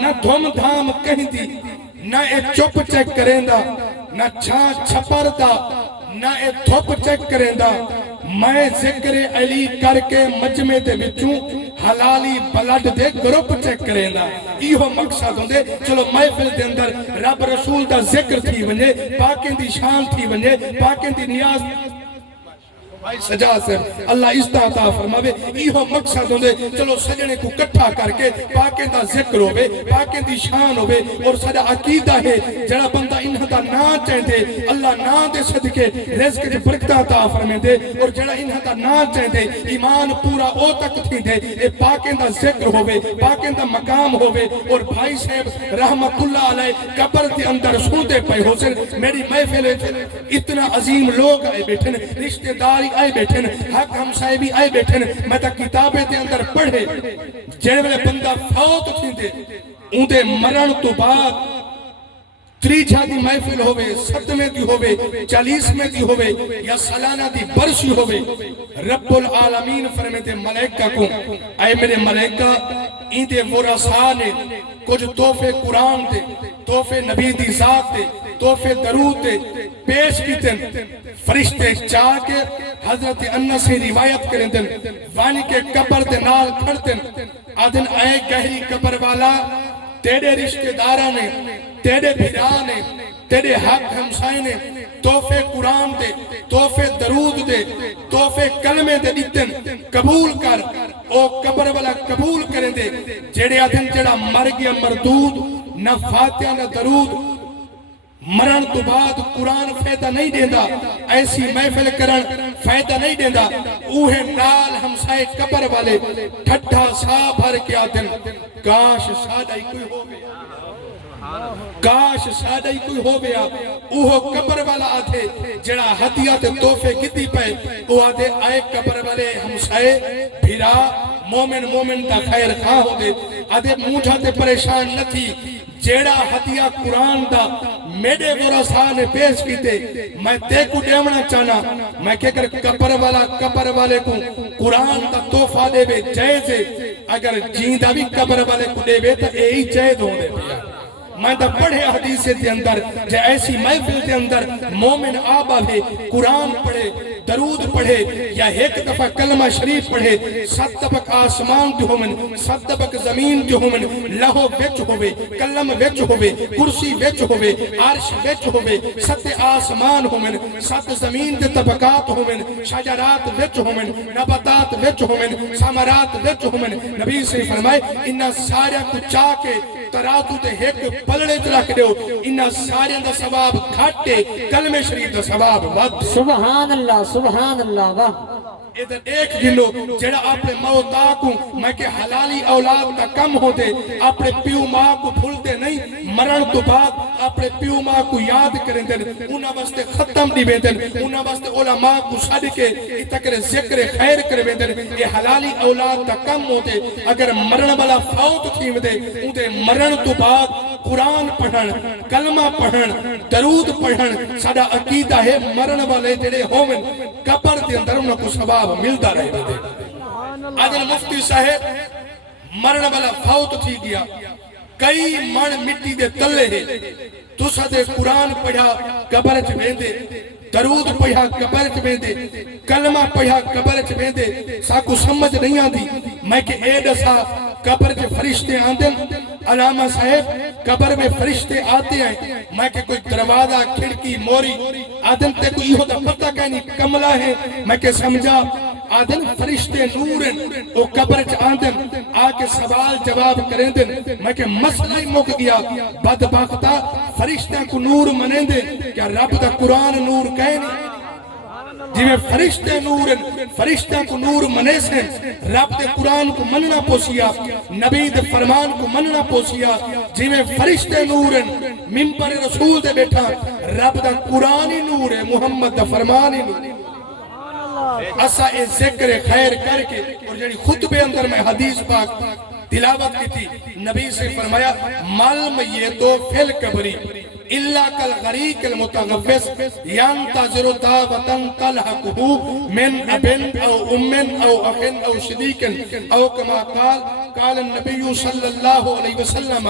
نہ دھوم دھام کہیں دی نہ اے چپ چیک کریں دا نہ چھاں چھپر دا نہ اے دھوپ چیک کریں دا میں ذکر علی کر کے مجمع دے بچوں حلالی بلڈ دے گروپ چیک کریں دا ایہو مقصد ہوں دے چلو محفل دے اندر رب رسول دا ذکر تھی ونجے پاکیں دی شان تھی ونجے پاکیں دی نیاز بھائی سجا سے اللہ استعطا فرماوے ایہو مقصد ہوندے چلو سجنے کو کٹھا کر کے پاکیں دا ذکر ہوئے پاکیں دی شان ہوئے اور سجا عقیدہ ہے جڑا بندہ انہاں دا نا چاہتے اللہ نا دے صدقے رزق دے برکتہ عطا فرمے دے اور جڑا انہاں دا نا چاہتے ایمان پورا او تک تھی دے اے پاکیں دا ذکر ہوئے پاکیں دا مقام ہوئے اور بھائی صاحب رحمت اللہ علیہ قبر دے اندر سوتے پہ حسن میری محفل اتنا عظیم لوگ آئے بیٹھن رشتہ داری آئے بیٹھن حق ہم صاحبی آئے بیٹھن میں تا کتابیں دے اندر پڑھے جنہیں میں بندہ فوت تھی دے ان دے مرن تو بعد تریجہ دی محفل ہوئے صدمے دی ہوئے 40 میں دی ہوئے یا سالانہ دی برسی ہوئے رب العالمین فرمیتے ملائکہ کو اے میرے ملائکہ ان دے ورثاء نے کچھ تحفے قرآن دے تحفے نبی دی ذات دے تحفے درود دے پیش کی تن فرشتے چاہ کے حضرت انس سے روایت کریں دن وانی کے قبر دے نال کھڑتن آدھن اے گہری قبر والا تیرے رشتہ دارہ نے تیرے بھرا نے تیرے حق ہمسائے نے تحفے قرآن دے تحفے درود دے تحفے کلمے دے دیتن قبول کر او قبر والا قبول کریں دے جیڑے آدھن جڑا مر گیا مردود نہ فاتحہ نہ درود مرن تو بعد قرآن فیدہ نہیں دیندہ ایسی محفل کرن فیدہ نہیں دیندہ اوہ نال ہمسائے قبر والے ٹھٹھا سا بھر کے آدن کاش سادہ ہی کوئی ہو گیا کاش سادہ ہی کوئی ہو گیا اوہ قبر والا آدھے جڑا ہدیات توفے کتی پہ وہ آدھے آئے قبر والے ہمسائے بھیرا مومن دا خیر خواہ ہو دے آدھے مجھا تے پریشان نہ تھی جیڑا ہدیہ قرآن دا میڈے ورثاء نے پیش کیتے میں تے کو دیونا چاہنا میں کہ کر قبر والے کو قرآن دا تحفہ دے بے جائزے اگر جیندہ بھی قبر والے کو دے بے تو یہی جائز ہوں دے بیا میں دا پڑھے حدیث دے اندر جے ایسی محفل دے اندر مومن آبا بھی قرآن پڑھے درود پڑھے یا ایک دفعہ کلمہ شریف پڑھے 7 طبق آسمان جو ہومن 7 طبق زمین جو ہومن لہو وچ ہوئے کلم وچ ہوئے کرسی وچ ہوئے عرش وچ ہوئے 7 آسمان ہومن 7 زمین دے طبقات ہومن شجرات وچ ہومن نباتات وچ ہومن ثمرات وچ ہومن نبی سے فرمائے انہا سارے کو چاہ کے تراتو تے ایک پلڑے تے رکھ دیو انہا سارے دا ثواب گھٹے کلمہ شریف دا ثواب ود سبحان اللہ واہ ادھر ایک گنو جڑا اپنے موتا کو میں کہ حلالی اولاد کا کم ہو دے اپنے پیو ماں کو بھولتے نہیں مرن تو بعد اپنے پیو ماں کو یاد کریں دیں انہاں واسطے ختم دی بیندیں انہاں واسطے علماء کو صدقے اتکر ذکر خیر کر بیندیں یہ حلالی اولاد کا کم ہو دے اگر مرن والا فوت تھیم دے انہیں مرن تو بعد قرآن پڑھن کلمہ پڑھن درود پڑھن سادہ عقیدہ ہے مرن والے جڑے ہومن قبر دے اندر انہاں کو ثواب ملتا رہے دے عادل مفتی صاحب مرن والا فوت تھی گیا کئی من مٹی دے تلے ہیں تو سادے قرآن پڑھا قبر چ بیندے درود پڑھا قبر چ بیندے کلمہ پڑھا قبر چ بیندے ساکو سمجھ نہیں آندی میں کہ اے دسا قبر کے فرشتے آندن علامہ صاحب قبر میں فرشتے آتے ہیں میں کہ کوئی دروازہ کھڑکی موری آدن تے کوئی ہو دا پتہ کہنی کملہ ہے میں کہ سمجھا آدن فرشتے نورن او قبر چ آندن آکے سوال جواب کریں دن میں کہ مسئلہ مک گیا بدبختہ فرشتہ کو نور منیں دے کیا رب دا قرآن نور کہنی جی میں فرشتے نورن فرشتہ کو نور منے سے رب دے قرآن کو مننا پوسیا نبی دے فرمان کو مننا پوسیا جی میں فرشتے نورن ممبر رسول دے بیٹھا رب دا قرآنی نور ہے محمد دا فرمانی نور اسا اے ذکر خیر کر کے اور جنہی خطبے اندر میں حدیث پاک تلاوت کی تھی نبی سے فرمایا مال میتو فی القبری اللہ کل غریق المتغفص ینتظر دعوتاً تلحقہ من ابن او امن او اخن او شدیکن او کما قال قال النبی صلی اللہ علیہ وسلم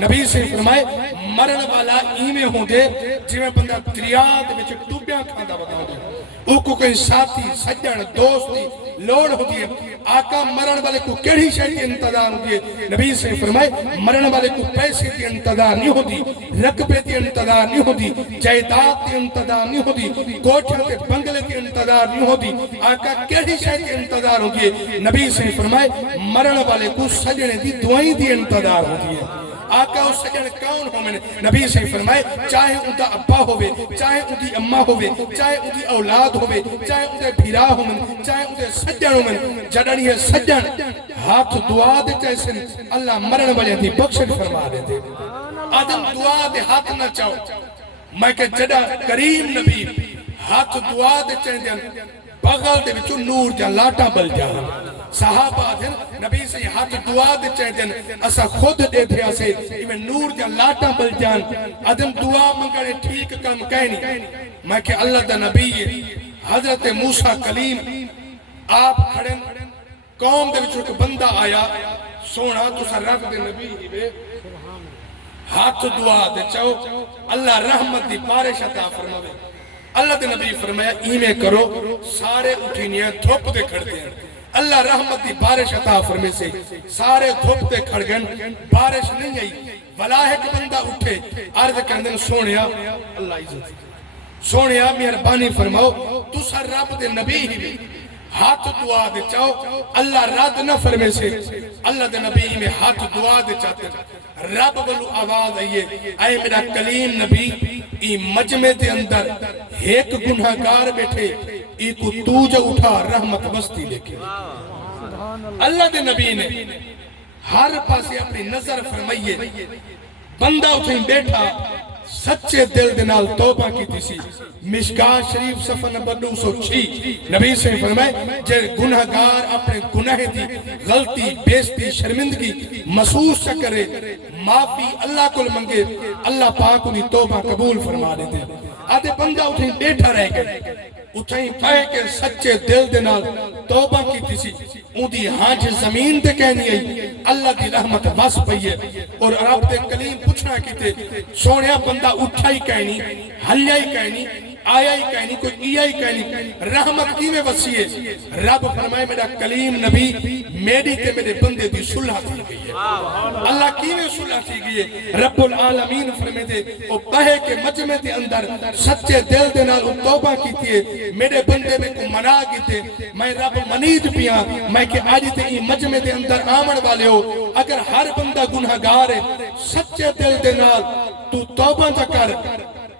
نبی سے فرمائے مرن والا ایمیں ہوں دے جویں بندہ دریا دے وچ ڈوبیاں کھاندا بتاؤں دے او کو کوئی ساتھی سجن دوستی لوڑ ہوتی ہے آقا مرن والے کو کیڑی شے کی انتظار ہوتی ہے نبی سے فرمائے مرن والے کو پیسے کی انتظار نہیں ہوتی رقبے کی انتظار نہیں ہوتی جائیداد کی انتظار نہیں ہوتی کوٹھیوں کے بنگلے کی انتظار نہیں ہوتی آقا کیڑی شے کی انتظار ہوتی ہے نبی سے فرمائے مرن والے کو سجنے دی دعائیں دی انتظار ہوتی ہے آقا اس سجن کون ہو میں نے نبی سے فرمائے چاہے ان کا ابا ہوئے چاہے ان کی اماں ہوئے چاہے ان کی اولاد ہوئے چاہے ان کے بھیرا ہو من چاہے ان کے سجن ہو من جڑنی ہے سجن ہاتھ دعا دے چاہے اللہ مرن والے دی بخشن فرما دیتے آدم دعا دے ہاتھ نہ چاہو میں کہ جڑا کریم نبی ہاتھ دعا دے چاہے بغل دے وچوں نور جا لاٹا بل جا صحابہ دن نبی سے ہاتھ دعا دے چاہے دن اسا خود دے تھے اسے میں نور جا لاٹا بل جان ادم دعا منگڑے ٹھیک کام کہنی میں کہ اللہ دا نبی حضرت موسیٰ کلیم آپ کھڑن قوم دے وچوں ایک بندہ آیا سونا تو سا رب دے نبی ہی بے ہاتھ دعا دے چاہو اللہ رحمت دی بارش عطا فرماوے اللہ دے نبی فرمایا ایمیں کرو سارے اٹھینیاں دھوپ دے کھڑ دیں اللہ رحمت دی بارش عطا فرمے سے سارے دھوپ دے کھڑ گئن بارش نہیں آئی ولا ہے کہ بندہ اٹھے عرض کہندن سونیا اللہ عزت سونیا مہربانی فرماؤ تو سر رب دے نبی ہی بھی ہاتھ دعا دے چاہو اللہ رد نہ فرمے سے اللہ دے نبی میں ہاتھ دعا دے چاہتے رب بلو آواز آئیے اے میرا کلیم نبی ای مجمع دے اندر ایک گناہگار بیٹھے ای کو تو جو اٹھا رحمت بستی لے کے اللہ دے نبی نے ہر پاسے اپنی نظر فرمائیے بندہ اٹھیں بیٹھا سچے دل دنال توبہ کی تیسی مشکاہ شریف صفحہ نمبر 206 نبی سے فرمائے جے گناہگار اپنے گناہ دی غلطی بیستی شرمندگی محسوس کرے معافی اللہ کو منگے اللہ پاک انہی توبہ قبول فرما دیتے آدھے بندہ اٹھیں بیٹھا رہ گئے اٹھیں پائے کہ سچے دل دنال توبہ کی تیسی اون دی ہانچ زمین تے کہنی ہے اللہ دی رحمت بس پئیے اور رب دے کلیم پوچھنا کیتے سونیا بندہ اٹھا ہی کہنی ہلیا ہی کہنی آیا ہی کہنی کوئی کیا ہی کہنی رحمت کی میں وسیع رب فرمائے میرا کلیم نبی میری تے میرے بندے دی صلح تھی گئی ہے اللہ کی میں صلح تھی گئی ہے رب العالمین فرمائے دے او بہے کے مجمع دے اندر سچے دل دے نال توبہ کی تھی میرے بندے میں کو منا کی تھے میں رب منید پیاں میں کہ آج تے ہی مجمع دے اندر آمن والے ہو اگر ہر بندہ گناہگار ہے سچے دل دے نال تو توبہ جا کر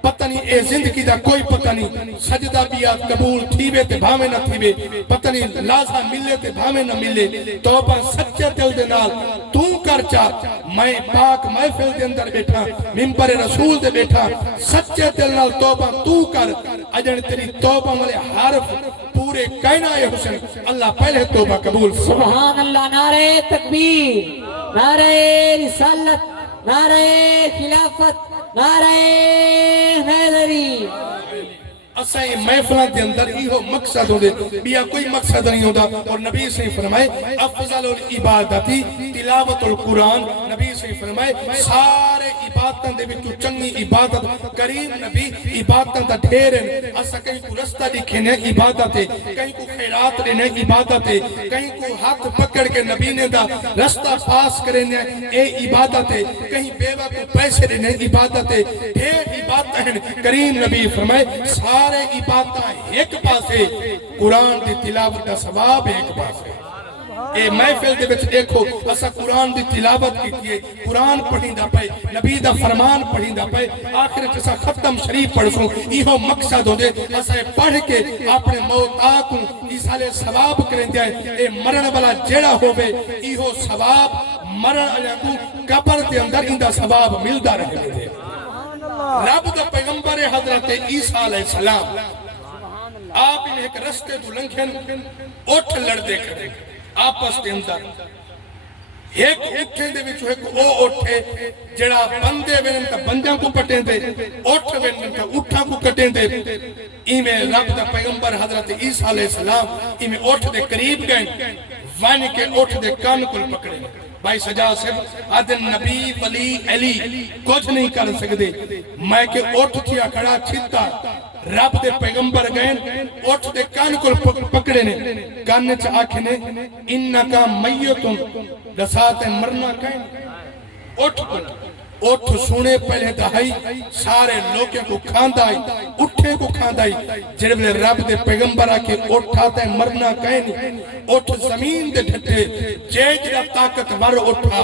پتہ نہیں اے زندگی دا کوئی پتہ نہیں سجدہ بیات قبول تھیوے تے بھامے نہ تھیوے پتہ نہیں لازہ ملے تے بھامے نہ ملے توبہ سچے دل دے نال تو کر چاہ میں پاک محفل دے اندر بیٹھا ممبر رسول دے بیٹھا سچے دل نال توبہ تو کر اجن تیری توبہ والے حرف پورے کہنا ہے حسن اللہ پہلے توبہ قبول سبحان اللہ نعرہ تکبیر نعرہ رسالت نعرہ خلافت نعرہ حیدری اسائیں محفلات دے اندر ایہو مقصد ہو دے بیا کوئی مقصد نہیں ہوتا اور نبی سے فرمائے افضل العبادتی تلاوت القرآن نبی سے فرمائے سارے عبادتاں دے وچوں چنگی عبادت کریم نبی عبادتاں دا ڈھیر ہیں اسا کہیں کو رستہ لکھنے عبادت ہے کہیں کو خیرات لینے عبادت ہے کہیں کو ہاتھ پکڑ کے نبی نے دا رستہ پاس کرنے اے عبادت ہے کہیں بیوہ کو پیسے لینے عبادت ہے ڈھیر عبادت ہیں کریم نبی فرمائے سارے عبادتاں ایک پاسے قرآن دی تلاوت دا ثواب ایک پاسے اے محفل دے وچ دیکھو اسا قرآن دی تلاوت کیتی قرآن پڑھیندا پے نبی دا فرمان پڑھیندا پے آخر وچ اسا ختم شریف پڑھسوں ایہو مقصد ہوندے اسا پڑھ کے اپنے موتا کو ایسالے ثواب کریندے اے مرن والا جیڑا ہوے ایہو ثواب مرن والے کو قبر دے اندر ایندا ثواب ملدا رہے رب دا پیغمبر حضرت عیسیٰ علیہ السلام آپ انہیں ایک رستے تو لنکھن اٹھ لڑ دے کھڑے آپس کے اندر ایک اٹھیں دے وچوں ایک او اٹھے جڑا بندے وین تا بندیاں کو کٹیں دے اٹھ وین تا اٹھاں کو کٹیں دے ایمیں رب دا پیغمبر حضرت عیسیٰ علیہ السلام ایمیں اٹھ دے قریب گئے وان کے اٹھ دے کان کل پکڑے بھائی سجا صرف آدھن نبی ولی علی کچھ نہیں کر سکتے میں کہ اٹھ تھیا کھڑا چھتا رب دے پیغمبر گئن اٹھ دے کان کو پکڑے نے کان چا آکھنے انکا میتن رسات مرنا کہیں اٹھ سونے پہلے دہائی سارے لوگوں کو کھاندائی اٹھے کو کھاندائی جب رب دے پیغمبر آکے اٹھاتا ہے مرنا کہیں نہیں اٹھ زمین دے ڈھٹے جیجرہ طاقت ور اٹھا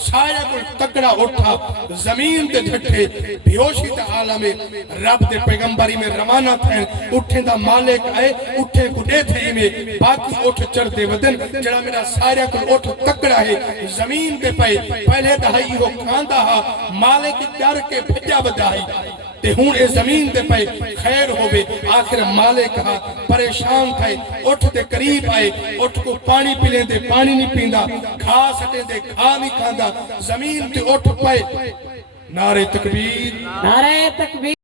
سایہ کو تکڑا اٹھا زمین دے ڈھٹے بیوشی دا عالم رب دے پیغمبری میں روانہ تھے اٹھیں دا مالک آئے اٹھے کو دے تھے میں باقی اٹھ چڑھ دے ودن جڑا میرا سایہ کو اٹھ تکڑا ہے زمین دے پائے پہلے دہائی ہو کھاندہ ہا مالک ڈر کے بھجا بدائی تے ہون اے زمین دے پائے خیر ہوئے آخر مالک ہا پریشان تھے اٹھ دے قریب آئے اٹھ کو پانی پلیں دے پانی نہیں پیندہ کھا سٹیں دے کھا نہیں کھاندہ زمین تے اٹھ پائے نعرہ تکبیر نعرہ تکبیر